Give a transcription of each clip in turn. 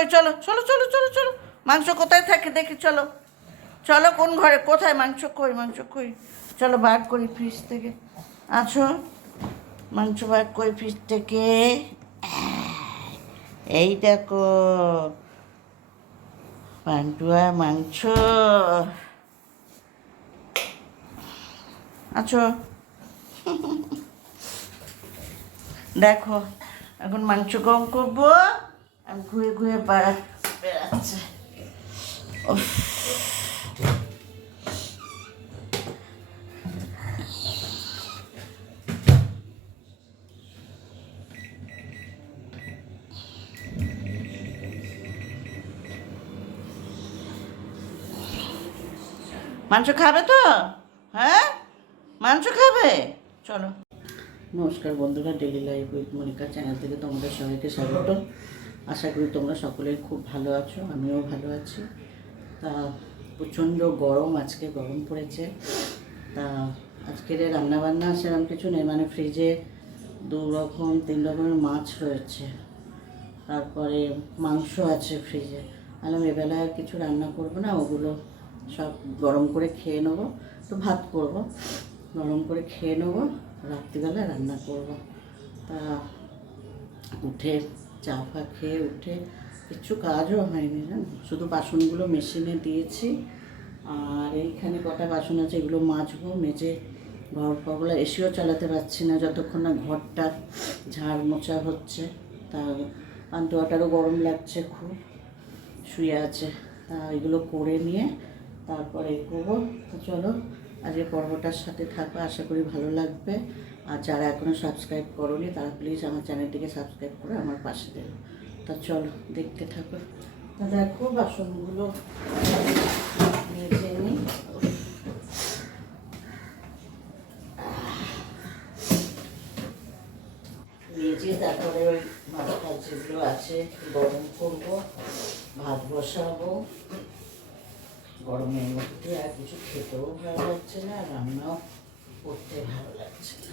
কই চলো চলো চলো চলো চলো। মাংস কোথায় থাকে দেখি, চলো। চলো কোন ঘরে, কোথায় মাংস কই মাংস কই চলো বার করি ফ্রিজ থেকে। আছো? মাংস বার করি ফ্রিজ থেকে। এই দেখো। পান্টুয়া মাংস। আছো? দেখো, এখন মাংস গরম করব। আর ঘুরে ঘুরে বেড়া বেড়াচ্ছে। মাংস খাবে তো? হ্যাঁ? মাংস খাবে? চলো। নমস্কার বন্ধুরা daily life with Monica channel থেকে তোমাদের সবাইকে স্বাগত আশা করি তোমরা সকলেই খুব ভালো আছো, আমিও ভালো আছি। তা প্রচণ্ড গরম, আজকে গরম পড়েছে। তা আজকের রান্নাবান্না সেরকম কিছু নেই মানে ফ্রিজে দু রকম, তিন রকমের মাছ রয়েছে। তারপরে মাংস আছে ফ্রিজে আমি এবেলায় আর কিছু রান্না করব না, ওগুলো সব গরম করে খেয়ে নেব। তো ভাত করব। গরম করে খেয়ে নেব রাত্রিবেলা রান্না করব। তা উঠে চা ফা খেয়ে উঠে কিছু কাজও হয়নি, জানো? শুধু বাসনগুলো মেশিনে দিয়েছি। আর এইখানে কটা বাসন আছে, এগুলো মাজবো, মেজে ঘর ফরগুলো এসিও চালাতে পারছি না, যতক্ষণ না ঘরটা ঝাড় মোছা হচ্ছে। তা পান্তুয়াটারও গরম লাগছে খুব, শুয়ে আছে। তা এগুলো করে নিয়ে তারপরে করব। চলো, আজকে পর্বটার সাথে থাকো, আশা করি ভালো লাগবে। আর যারা এখনও সাবস্ক্রাইব করোনি, তারা প্লিজ আমার চ্যানেলটিকে সাবস্ক্রাইব করে আমার পাশে দেবে তা চলো, দেখতে থাকো। তা দেখো, বাসনগুলো নিই তারপরে ওই মাছ যেগুলো আছে, গরম করব, ভাত বসাবো। গরমের মধ্যে আর কিছু খেতেও ভালো লাগছে না, রান্নাও করতে ভালো লাগছে না।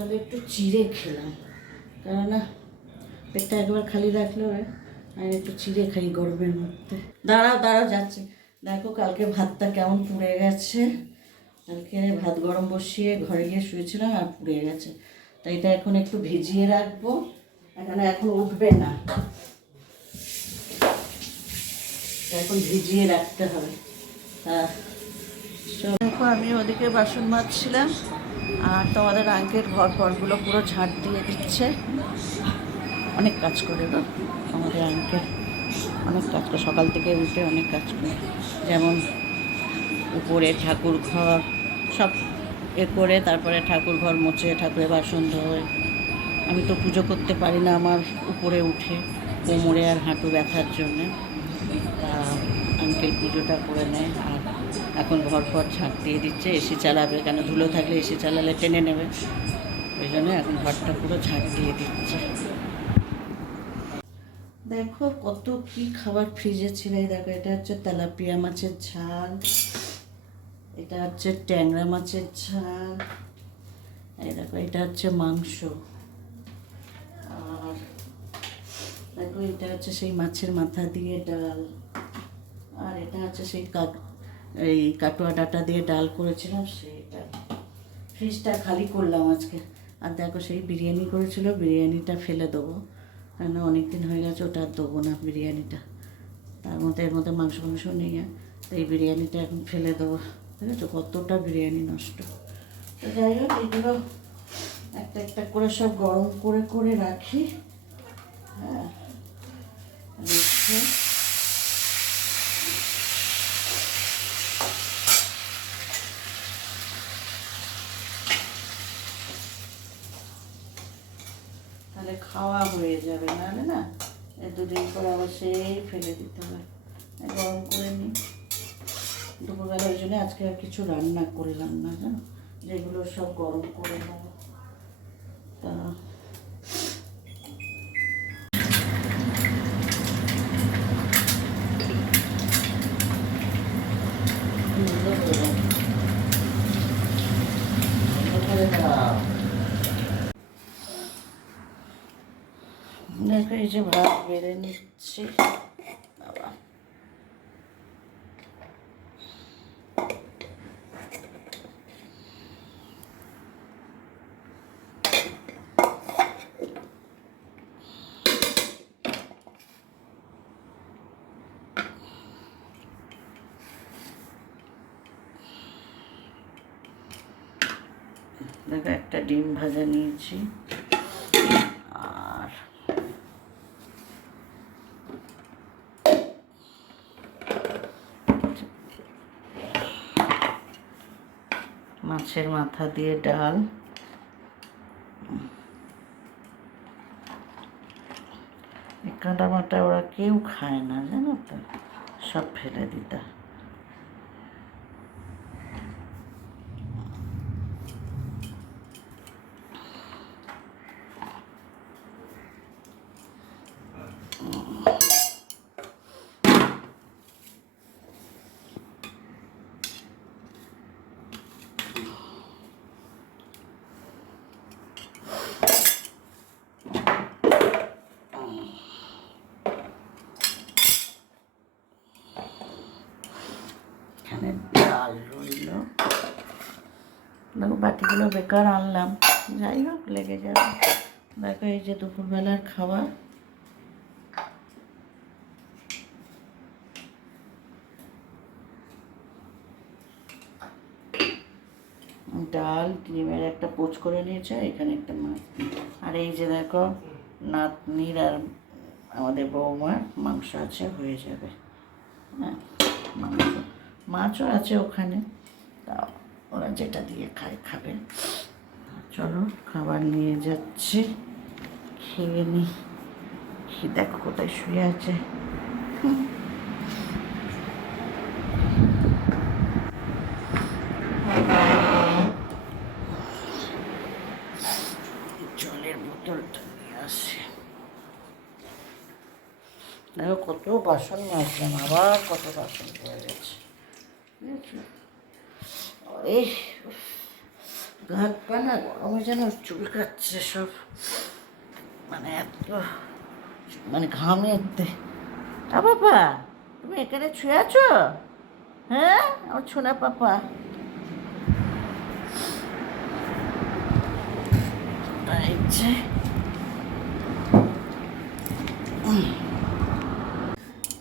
সকালে একটু চিড়ে খেলাম। কেননা পেটটা একবার খালি রাখলে হয়, আর একটু চিড়ে খাই গরমের মধ্যে। দাঁড়াও দাঁড়াও, যাচ্ছে। দেখো কালকে ভাতটা কেমন পুড়ে গেছে। কালকে ভাত গরম বসিয়ে ঘরে গিয়ে শুয়েছিলাম আর পুড়ে গেছে। তাই এটা এখন একটু ভিজিয়ে রাখব। এখানে এখন উঠবে না। এখন ভিজিয়ে রাখতে হবে। তা দেখো, আমি ওদিকে বাসন মাজছিলাম। আর তোমাদের আঙ্কের ঘর ঘরগুলো পুরো ঝাঁট দিয়ে দিচ্ছে। অনেক কাজ করে গো আমাদের আঙ্কেল। অনেক কাজ করে, সকাল থেকে উঠে অনেক কাজ করে। যেমন উপরে ঠাকুর ঘর, সব এ করে তারপরে ঠাকুর ঘর মুছে, ঠাকুরের বাসন ধোয়। আমি তো পুজো করতে পারি না আমার উপরে উঠে, কোমরে আর হাঁটু ব্যথার জন্যে। তা আঙ্কেল পুজোটা করে নেয় আর এখন ঘর ফর ঝাঁট দিয়ে দিচ্ছে এসি চালাবে। কেন ধুলো থাকলে এসি চালালে টেনে নেবে। ওই জন্য এখন ঘরটা পুরো ঝাঁট দিয়ে দিচ্ছে। দেখো কত কি খাবার ফ্রিজে ছিল এই দেখো, এটা হচ্ছে তেলাপিয়া মাছের ঝাল। এটা হচ্ছে ট্যাংরা মাছের ঝাল। এই দেখো, এটা হচ্ছে মাংস। আর দেখো, এটা হচ্ছে সেই মাছের মাথা দিয়ে ডাল। আর এটা হচ্ছে সেই কাক এই কাটোয়া ডাটা দিয়ে ডাল করেছিলাম, সেইটা ফ্রিজটা খালি করলাম আজকে। আর দেখো সেই বিরিয়ানি করেছিল, বিরিয়ানিটা ফেলে দেবো। কেন অনেক দিন হয়ে গেছে, ওটা আর দেবো না বিরিয়ানিটা। তার মধ্যে, এর মধ্যে মাংস মাংস নিয়ে তো এই বিরিয়ানিটা এখন ফেলে দেবো। ঠিক আছে কতটা বিরিয়ানি নষ্ট। তো যাই হোক, এগুলো একটা একটা করে সব গরম করে করে রাখি। হ্যাঁ রেখে তাহলে খাওয়া হয়ে যাবে, নাহলে না দুদিন পর আবার সেই ফেলে দিতে হবে। গরম করে নিই দুপুরবেলা ওই জন্য আজকে আর কিছু রান্না করলাম না, জানো? যেগুলো সব গরম করে নেব। তা দেখো এই ভাত বেড়ে নিচ্ছি। বাবা। দেখো একটা ডিম ভাজা নিয়েছি আর মাছের মাথা দিয়ে ডাল। কাঁটা মাটা ওরা কেউ খায় না, জানো তো? সব ফেলে দিতে এখানে ডাল রইল। দেখো বাকিগুলো বেকার আনলাম। যাই হোক, লেগে যাবে। দেখো এই যে দুপুরবেলার খাবার। ডাল, ডিমের একটা পোচ করে নিয়েছে এখানে একটা মাছ। আর এই যে দেখো, নাতনির আর আমাদের বৌমার মাংস আছে, হয়ে যাবে। হ্যাঁ মাংস। মাছও আছে ওখানে। তা ওরা যেটা দিয়ে খায়, খাবে। চলো, খাবার নিয়ে যাচ্ছি। খেয়ে নি। দেখো কোথায় শুয়ে আছে। জলের বোতলটা নিয়ে আসি। দেখো কত বাসন মাজলাম, আবার কত বাসন পড়ে গেছে? গরমে যেন চুলকাচ্ছে সব। মানে এত মানে বাবা, তুমি এখানে ছুঁয়ে আছো? হ্যাঁ আমার ছোনা পাপা।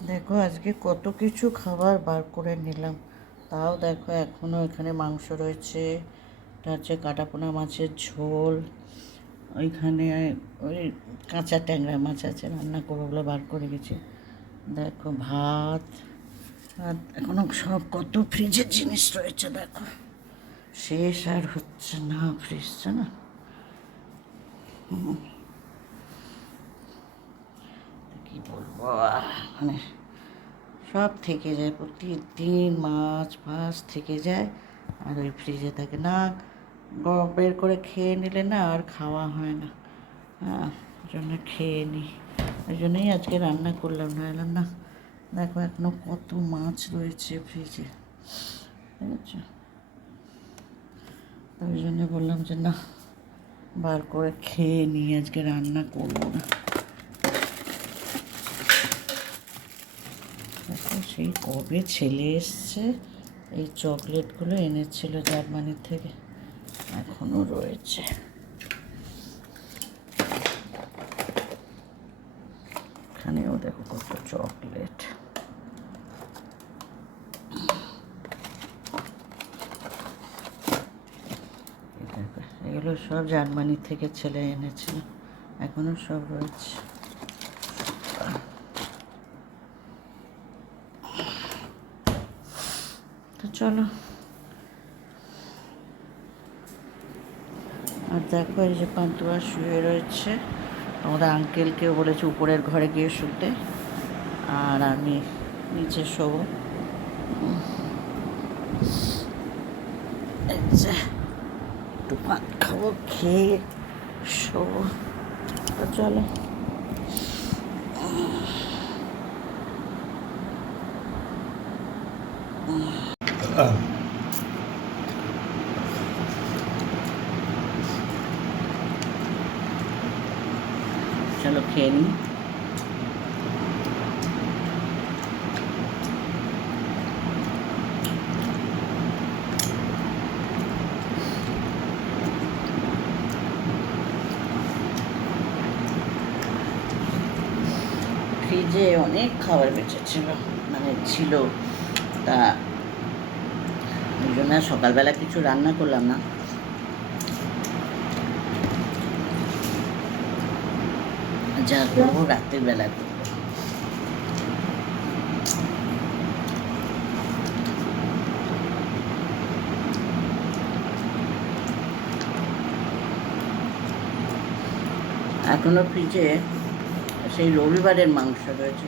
দেখো, আজকে কত কিছু খাবার বার করে নিলাম। তাও দেখো এখনও এখানে মাংস রয়েছে। এটা হচ্ছে কাটাপোনা মাছের ঝোল। ওইখানে ওই কাঁচা ট্যাংরা মাছ আছে, রান্না করে ওগুলো বার করে গেছি দেখো ভাত, আর এখনও সব কত ফ্রিজের জিনিস রয়েছে, দেখো। শেষ আর হচ্ছে না ফ্রিজ না। কি বলব মানে সব থেকে যায়, প্রতিদিন মাছ ফাছ থেকে যায়, আর ওই ফ্রিজে থাকে, না বের করে খেয়ে নিলে না আর খাওয়া হয় না। হ্যাঁ জন্য খেয়ে নিই ওই জন্যই আজকে রান্না করলাম না এলাম না, দেখো এখনও কত মাছ রয়েছে ফ্রিজে ঠিক আছে ওই জন্য বললাম যে, না, বার করে খেয়ে নিই আজকে রান্না করব না দেখো সেই কবে ছেলে এসছে। এই চকলেটগুলো এনেছিল জার্মানির থেকে এখনও রয়েছে। এখানেও দেখো কত চকলেট এগুলো সব জার্মানি থেকে ছেলে এনেছিল এখনও সব রয়েছে। চলো। আর দেখো, এই যে পান্তুয়া শুয়ে রয়েছে। আমাদের আঙ্কেলকেও বলেছে উপরের ঘরে গিয়ে শুতে। আর আমি নিচে শোবো। একটু ভাত খাব, খেয়ে শোবো। তো চলো। চলো খেয়ে নিই ফ্রিজে অনেক খাবার বেঁচে ছিল মানে ছিল। তা সকালবেলা কিছু রান্না করলাম না। যা করব রাত্রের বেলা এখনও ফ্রিজে সেই রবিবারের মাংস রয়েছে।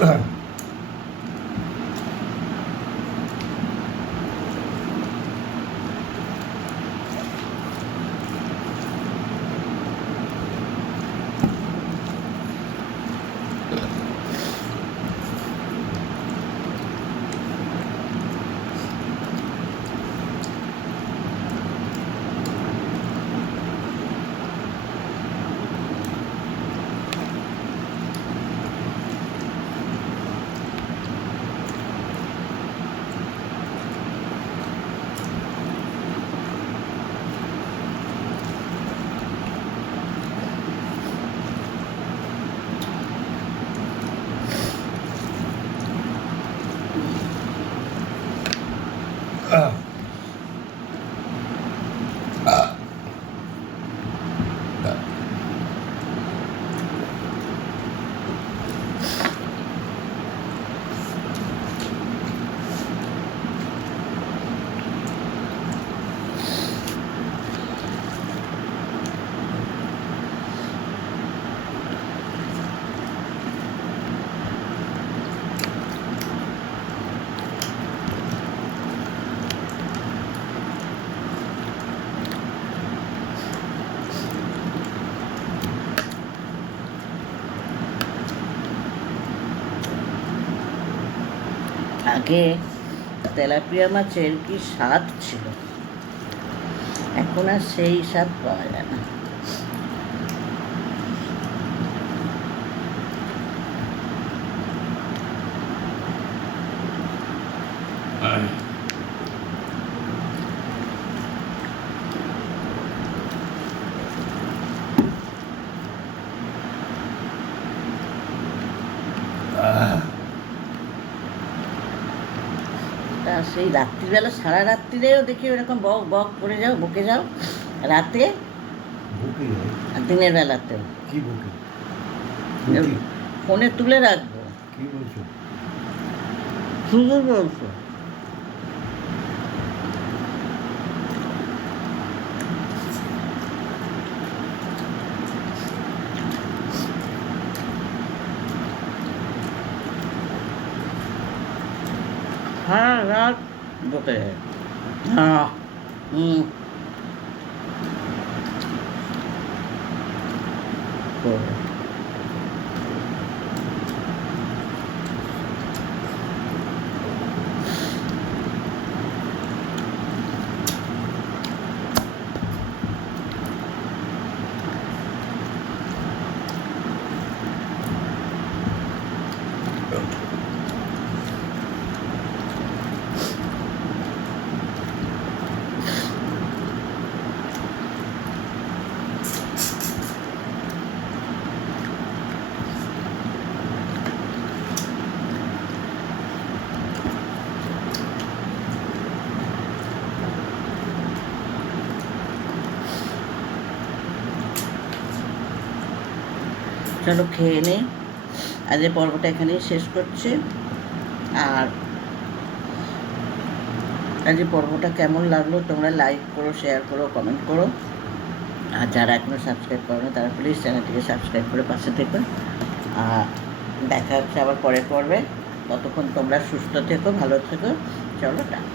uh, আগে তেলাপিয়া মাছের কি স্বাদ ছিল? এখন আর সেই স্বাদ পাওয়া যায় না। তা সেই রাত্রিবেলা সারা রাত্রিরেও দেখি ওরকম বক বক করে যাও বকে যাও। রাতে বুকি আর দিনের বেলাতেও। কি বুকি? ফোনে তুলে রাখব। কি বলছো? শুধু বলছো? সারা রাত বকে যায় হ্যাঁ হুম করে। চলো খেয়ে নিই। আজকের পর্বটা এখানেই শেষ করছি। আর আজকের পর্বটা কেমন লাগল তোমরা লাইক করো শেয়ার করো কমেন্ট করো। আর যারা এখনও সাবস্ক্রাইব করো না তারা প্লিজ চ্যানেলটিকে সাবস্ক্রাইব করে পাশে থেকো। আর দেখা হচ্ছে আবার পরে পর্বে। ততক্ষণ তোমরা সুস্থ থেকো, ভালো থেকো। চলো, টাটা।